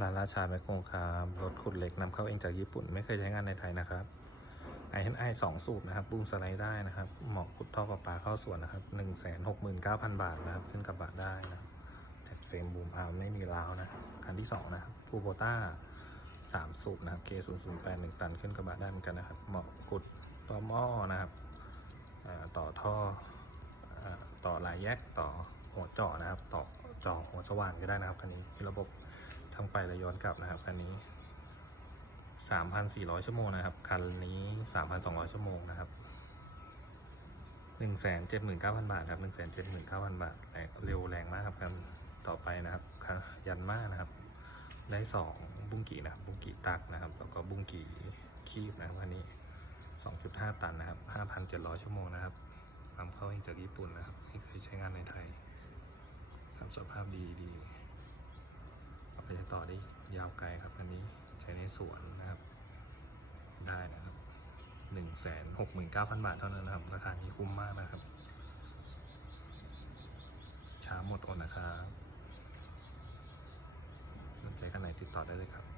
ร้านราชาแมคโครครับรถขุดเหล็กนำเข้าเองจากญี่ปุ่น ไม่เคยใช้งานในไทยนะครับไอเอ็นไอสองสูบนะครับบุ้งสไลด์ได้นะครับ เหมาะขุดท่อประปาเข้าสวนนะครับหนึ่งแสนหกหมื่นเก้าพันบาทนะครับ ขึ้นกระบะได้นะครับแท็กเฟรมบูมอาร์มไม่มีราวนะคันที่สองนะครับฟูโบต้าสามสูบนะครับ K ศูนย์ศูนย์แปดหนึ่งตันขึ้นกระบะได้เหมือนกันนะครับ เหมาะขุดต่อหม้อนะครับต่อท่ออต่อลายแยกต่อหัวเจาะนะครับ ต่อเจาะหัวสว่านก็ได้นะครับคันนี้มีระบบ ทั้งไปและย้อนกลับนะครับคันนี้ 3,400 ชั่วโมงนะครับ คันนี้ 3,200 ชั่วโมงนะครับ 179,000 บาทครับ 179,000 บาทแรงเร็วแรงมากครับคันต่อไปนะครับคันยันมานะครับ ได้สองบุ้งกี่นะครับ บุ้งกี่ตักนะครับ แล้วก็บุ้งกี่คีบนะครับคันนี้ 2.5 ตันนะครับ 5,700 ชั่วโมงนะครับนำเข้าเองจากญี่ปุ่นนะครับไม่เคยใช้งานในไทยทำสภาพดีดี เอาไปใช้ต่อ ได้ยาวไกลครับ อันนี้ใช้ในสวนนะครับ ได้นะครับหนึ่งแสนหกหมื่นเก้าพันบาทเท่านั้นนะครับ ราคานี้คุ้มมากนะครับ ช้าหมดอดนะครับสนใจกันไหนติดต่อได้เลยครับ